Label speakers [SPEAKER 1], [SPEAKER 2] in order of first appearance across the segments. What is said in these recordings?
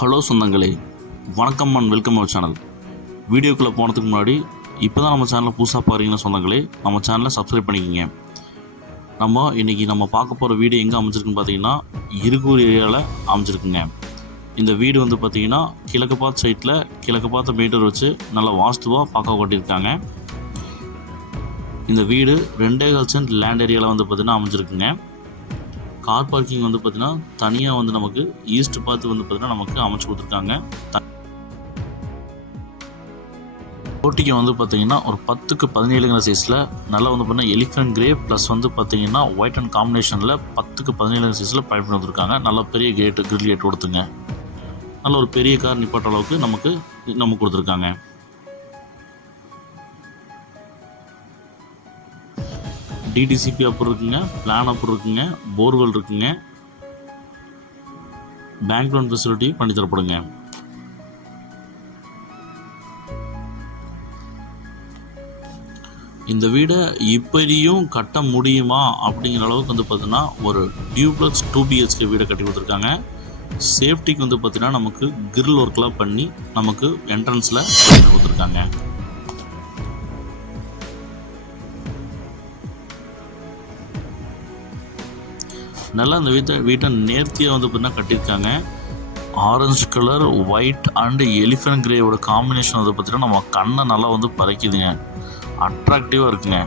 [SPEAKER 1] Hello சொந்தங்களே வணக்கம் and welcome our channel. வீடியோக்குள்ளே போனதுக்கு முன்னாடி இப்போ தான் நம்ம சேனலை புதுசாக பாருங்கன்னா சொந்தங்களே நம்ம சேனலை சப்ஸ்கிரைப் பண்ணிக்கோங்க. நம்ம இன்றைக்கி நம்ம பார்க்க போகிற வீடு எங்கே அமைச்சிருக்குன்னு பார்த்தீங்கன்னா இருகூர் ஏரியாவில் அமைஞ்சிருக்குங்க. இந்த வீடு வந்து பார்த்திங்கன்னா கிழக்கு பார்த்த சைட்டில் கிழக்கு பார்த்த மீட்டர் வச்சு நல்லா வாஸ்துவாக பார்க்க கொட்டியிருக்காங்க. இந்த வீடு ரெண்டே கால் சென்ட் லேண்ட் ஏரியாவில் வந்து பார்த்திங்கன்னா அமைஞ்சிருக்குங்க. கார் பார்க்கிங் வந்து பார்த்திங்கன்னா தனியாக வந்து நமக்கு ஈஸ்ட் பார்த்து வந்து பார்த்திங்கன்னா நமக்கு அமைச்சு கொடுத்துருக்காங்க. போட்டிக்கு வந்து பார்த்தீங்கன்னா ஒரு பத்துக்கு பதினேழுங்கிற சைஸில் நல்லா வந்து பார்த்தீங்கன்னா எலிஃபென்ட் கிரே ப்ளஸ் வந்து பார்த்தீங்கன்னா ஒயிட் அண்ட் காம்பினேஷனில் பத்துக்கு பதினேழுங்கிற சைஸில் பைப் பண்ணி வந்திருக்காங்க நல்ல பெரிய கேட்டு கிரில் கேட் கொடுத்துங்க. நல்ல ஒரு பெரிய கார் நிப்பாட்ட அளவுக்கு நமக்கு நமக்கு கொடுத்துருக்காங்க. டிடிசிபி அப்புறம் இருக்குங்க பிளான் அப்புறம் இருக்குங்க போர்வெல் இருக்குங்க. பேங்க் லோன் ஃபெசிலிட்டி பண்ணி தரப்படுங்க. இந்த வீடை இப்படியும் கட்ட முடியுமா அப்படிங்கிற அளவுக்கு வந்து பார்த்தீங்கன்னா ஒரு டியூப்ளக்ஸ் டூ பிஹெச்கே வீடை கட்டி கொடுத்துருக்காங்க. சேஃப்டிக்கு வந்து பார்த்தீங்கன்னா நமக்கு கிரில் ஒர்க்லாம் பண்ணி நமக்கு என்ட்ரன்ஸில் கொடுத்துருக்காங்க. நல்லா அந்த வீட்டை வீட்டை நேர்த்தியாக வந்து பார்த்தீங்கன்னா கட்டியிருக்காங்க. Orange colour white and elephant கிரேவோட combination வந்து பார்த்தீங்கன்னா நம்ம கண்ணை நல்லா வந்து பறைக்குதுங்க. அட்ராக்டிவாக இருக்குங்க.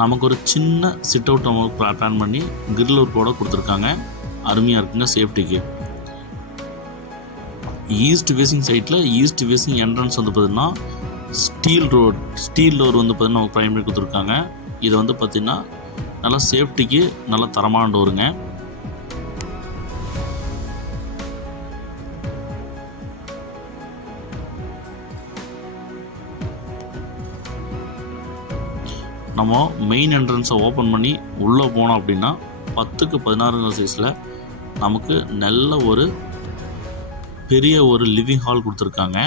[SPEAKER 1] நமக்கு ஒரு சின்ன சிட் அவுட் நம்ம பிளான் பண்ணி கிரில் ஒர்க்கோட கொடுத்துருக்காங்க. அருமையாக இருக்குங்க சேஃப்டிக்கு ஈஸ்ட் ஃபேசிங் சைட்டில் ஈஸ்ட் ஃபேசிங் என்ட்ரன்ஸ் வந்து பார்த்திங்கன்னா ஸ்டீல் ரோட் ஸ்டீல் டோர் வந்து பார்த்தீங்கன்னா நமக்கு ப்ரைமரி கொடுத்துருக்காங்க. இது வந்து பார்த்திங்கன்னா நல்லா சேஃப்டிக்கு நல்லா தரமான டோருங்க. நம்ம மெயின் என்ட்ரன்ஸை ஓப்பன் பண்ணி உள்ளே போனோம் அப்படின்னா பத்துக்கு பதினாறுங்கிற சைஸில் நமக்கு நல்ல ஒரு பெரிய ஒரு லிவிங் ஹால் கொடுத்துருக்காங்க.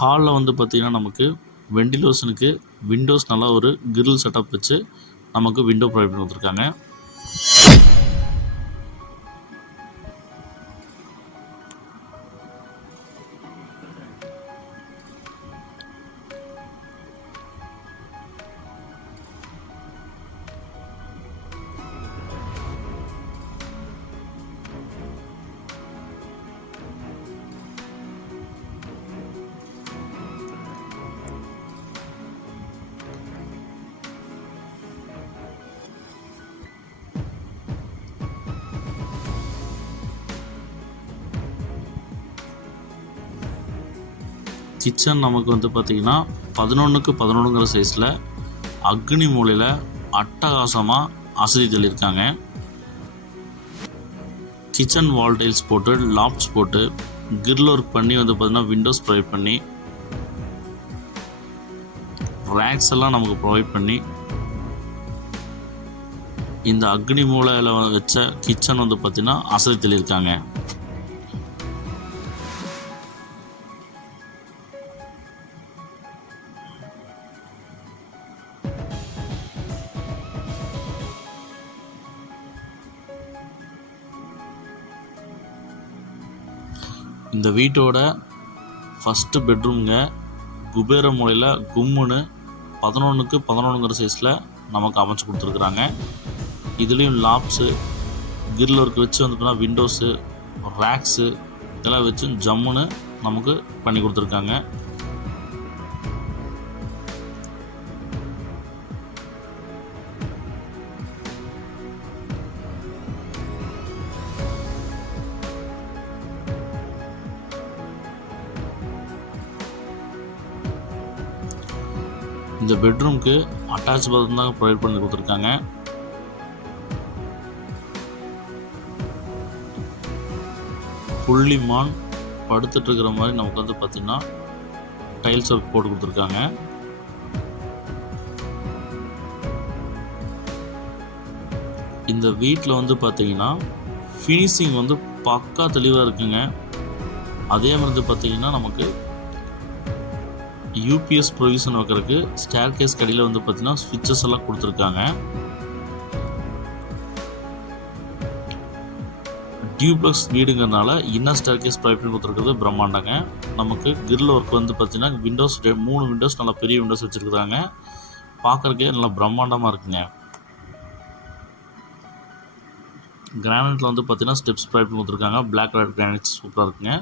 [SPEAKER 1] ஹாலில் வந்து பார்த்திங்கன்னா நமக்கு வெண்டிலேஷனுக்கு விண்டோஸ் நல்லா ஒரு கிரில் செட்டப் வச்சு நமக்கு விண்டோ ப்ரொவைட் பண்ணி கிச்சன் நமக்கு வந்து பார்த்திங்கன்னா பதினொன்றுக்கு பதினொன்றுங்கிற சைஸில் அக்னி மூலையில் அட்டகாசமாக அசதி தள்ளியிருக்காங்க. கிச்சன் வால் டைல்ஸ் போட்டு லாப்ஸ் போட்டு கிரில் ஒர்க் பண்ணி வந்து பார்த்திங்கன்னா விண்டோஸ் ப்ரொவைட் பண்ணி ரேக்ஸ் எல்லாம் நமக்கு ப்ரொவைட் பண்ணி இந்த அக்னி மூலையில் வச்ச கிச்சன் வந்து பார்த்திங்கன்னா அசதி தள்ளியிருக்காங்க. இந்த வீட்டோட ஃபஸ்ட்டு பெட்ரூம்ங்க குபேர மூலையில் கும்முன்னு பதினொன்றுக்கு பதினொன்றுங்கிற சைஸில் நமக்கு அமைச்சு கொடுத்துருக்குறாங்க. இதுலேயும் லாப்ஸு கிரில் ஒர்க் வச்சு வந்து விண்டோஸு ரேக்ஸு இதெல்லாம் வச்சு ஜம்முன்னு நமக்கு பண்ணி கொடுத்துருக்காங்க. இந்த பெட்ரூம்க்கு அட்டாச் பாத்ரூம் தான் ப்ரொவைட் பண்ணி கொடுத்துருக்காங்க. புள்ளிமான் படுத்துட்டு இருக்கிற மாதிரி நமக்கு வந்து பார்த்திங்கன்னா டைல்ஸ் ஒர்க் போட்டு கொடுத்துருக்காங்க. இந்த வீட்டில் வந்து பார்த்தீங்கன்னா ஃபினிஷிங் வந்து பக்கா தெளிவாக இருக்குங்க. அதே மாதிரி வந்து பார்த்தீங்கன்னா நமக்கு யூபிஎஸ் ப்ரொவிஷன் வைக்கிறதுக்கு ஸ்டேர் கேஸ் கடையில் வந்து பார்த்தீங்கன்னா ஸ்விட்சஸ் எல்லாம் கொடுத்துருக்காங்க. டியூப்ளக்ஸ் வீடுங்கிறதுனால இன்னர் ஸ்டேர் கேஸ் ப்ரொவைட் கொடுத்துருக்குறது பிரம்மாண்டங்க. நமக்கு கிரில் ஒர்க் வந்து பார்த்தீங்கன்னா விண்டோஸ் மூணு விண்டோஸ் நல்லா பெரிய விண்டோஸ் வச்சுருக்குறாங்க. பார்க்குறக்கே நல்லா பிரம்மாண்டமாக இருக்குங்க. கிரானைட்டில் வந்து பார்த்தீங்கன்னா ஸ்டெப்ஸ் ப்ரொவைட் கொடுத்துருக்காங்க. பிளாக் கலர் கிரானைட் சூப்பராக இருக்குங்க.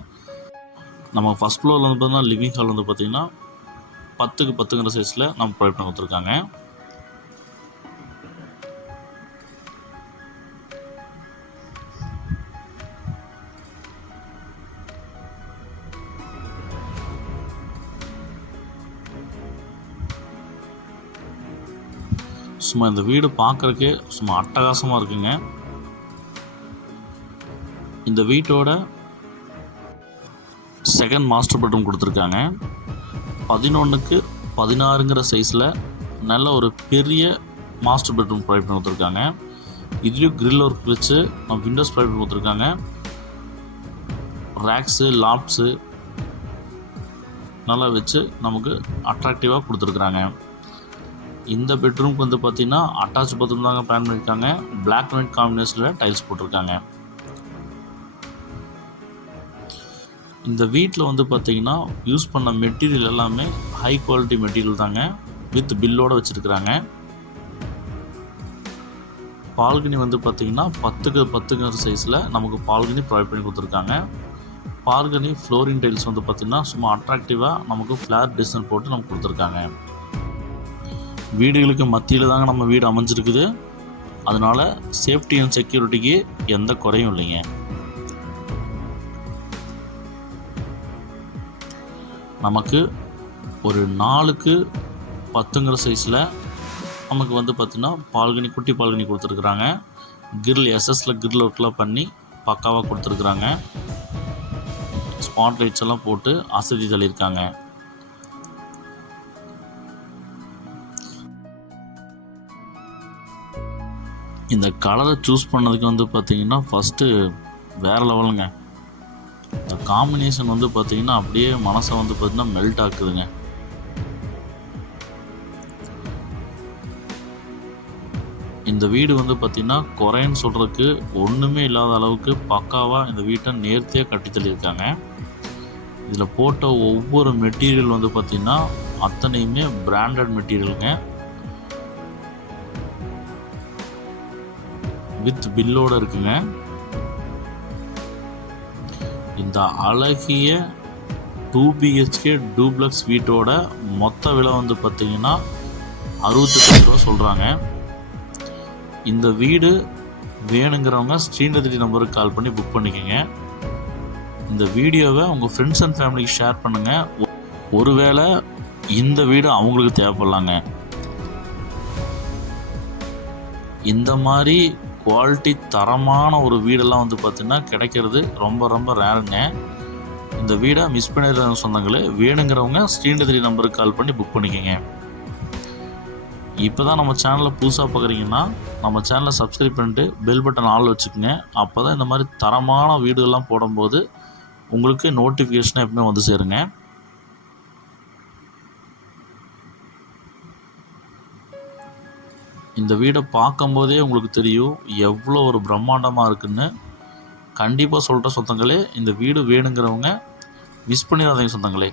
[SPEAKER 1] நம்ம ஃபஸ்ட் ஃப்ளோரில் வந்து பார்த்தீங்கன்னா லிவிங் ஹால் வந்து பார்த்தீங்கன்னா பத்துக்கு பத்துங்கிற சைஸில் நம்ம ப்ரொவைட் பண்ணி கொடுத்துருக்காங்க. சும்மா இந்த வீடு பார்க்குறக்கே சும்மா அட்டகாசமாக இருக்குங்க. இந்த வீட்டோட செகண்ட் மாஸ்டர் பெட்ரூம் கொடுத்துருக்காங்க. பதினொன்றுக்கு பதினாறுங்கிற சைஸில் நல்ல ஒரு பெரிய மாஸ்டர் பெட்ரூம் ப்ரொவைட் பண்ணி கொடுத்துருக்காங்க. இதுலேயும் க்ரில் ஒர்க் வச்சு நம்ம விண்டோஸ் ப்ரொவைட் பண்ணி கொடுத்துருக்காங்க. ரேக்ஸு லாப்ஸு நல்லா வச்சு நமக்கு அட்ராக்டிவாக கொடுத்துருக்குறாங்க. இந்த பெட்ரூம்க்கு வந்து பார்த்திங்கன்னா அட்டாச் பாத்ரூம் தாங்க பிளான் பண்ணியிருக்காங்க பிளாக் அண்ட் ஒயிட் காம்பினேஷனில் டைல்ஸ் போட்டிருக்காங்க. இந்த வீட்டில் வந்து பார்த்தீங்கன்னா யூஸ் பண்ண மெட்டீரியல் எல்லாமே ஹை குவாலிட்டி மெட்டீரியல் தாங்க வித் பில்லோடு வச்சுருக்குறாங்க. பால்கனி வந்து பார்த்தீங்கன்னா பத்துக்கு பத்துங்கிற சைஸில் நமக்கு பால்கனி ப்ரொவைட் பண்ணி கொடுத்துருக்காங்க. பால்கனி ஃப்ளோரிங் டைல்ஸ் வந்து பார்த்திங்கன்னா சும்மா அட்ராக்டிவாக நமக்கு ஃப்ளார் டிசைன் போட்டு நமக்கு கொடுத்துருக்காங்க. வீடுகளுக்கு மத்தியில் தாங்க நம்ம வீடு அமைஞ்சிருக்குது. அதனால் சேஃப்டி அண்ட் செக்யூரிட்டிக்கு எந்த குறையும் இல்லைங்க. நமக்கு ஒரு நாலுக்கு பத்துங்கிற சைஸில் நமக்கு வந்து பார்த்திங்கன்னா பால்கனி குட்டி பால்கனி கொடுத்துருக்குறாங்க. கிரில் எஸ்எஸில் கிரில் ஒர்க்லாம் பண்ணி பக்காவாக கொடுத்துருக்குறாங்க. ஸ்பாட் லைட்ஸ் எல்லாம் போட்டு அசதி தள்ளியிருக்காங்க. இந்த கலரை சூஸ் பண்ணதுக்கு வந்து பார்த்தீங்கன்னா ஃபஸ்ட்டு வேறு லெவலுங்க இந்த காம்பினேஷன் வந்து பார்த்தீங்கன்னா அப்படியே மனசை வந்து பார்த்திங்கன்னா மெல்ட் ஆக்குதுங்க. இந்த வீடு வந்து பார்த்திங்கன்னா குறைன்னு சொல்கிறதுக்கு ஒன்றுமே இல்லாத அளவுக்கு பக்காவாக இந்த வீட்டை நேர்த்தியாக கட்டி தள்ளியிருக்காங்க. இதில் போட்ட ஒவ்வொரு மெட்டீரியல் வந்து பார்த்திங்கன்னா அத்தனையுமே பிராண்டட் மெட்டீரியலுங்க. வித் பில்லோட இருக்குங்க. இந்த அழகிய டூ பிஹெச்கே டூப்ளக்ஸ் வீட்டோட மொத்த விலை வந்து பார்த்தீங்கன்னா அறுபத்தெட்டு ரூபா சொல்கிறாங்க இந்த வீடு வேணுங்கிறவங்க ஸ்ரீநதி நம்பருக்கு கால் பண்ணி புக் பண்ணிக்கோங்க. இந்த வீடியோவை உங்கள் ஃப்ரெண்ட்ஸ் அண்ட் ஃபேமிலிக்கு ஷேர் பண்ணுங்கள் ஒ- ஒருவேளை இந்த வீடு அவங்களுக்கு தேவைப்படலாங்க. இந்த மாதிரி குவாலிட்டி தரமான ஒரு வீடெல்லாம் வந்து பார்த்திங்கன்னா கிடைக்கிறது ரொம்ப ரொம்ப ரேருங்க இந்த வீடை மிஸ் பண்ணிடுற சொந்தங்களே வேணுங்கிறவங்க ஸ்ரீநதி நம்பருக்கு கால் பண்ணி புக் பண்ணிக்கோங்க. இப்போ தான் நம்ம சேனலை புதுசாக பார்க்குறீங்கன்னா நம்ம சேனலை சப்ஸ்கிரைப் பண்ணிட்டு பெல் பட்டன் ஆள் வச்சுக்கோங்க. அப்போ தான் இந்த மாதிரி தரமான வீடுகள்லாம் போடும்போது உங்களுக்கு நோட்டிஃபிகேஷன் எப்பவுமே வந்து சேருங்க. இந்த வீடை பார்க்கும்போதே உங்களுக்கு தெரியும் எவ்வளோ ஒரு பிரம்மாண்டமாக இருக்குன்னு. கண்டிப்பாக சொல்கிற சொந்தங்களே இந்த வீடு வேணுங்கிறவங்க மிஸ் பண்ணிடாதீங்க சொந்தங்களே.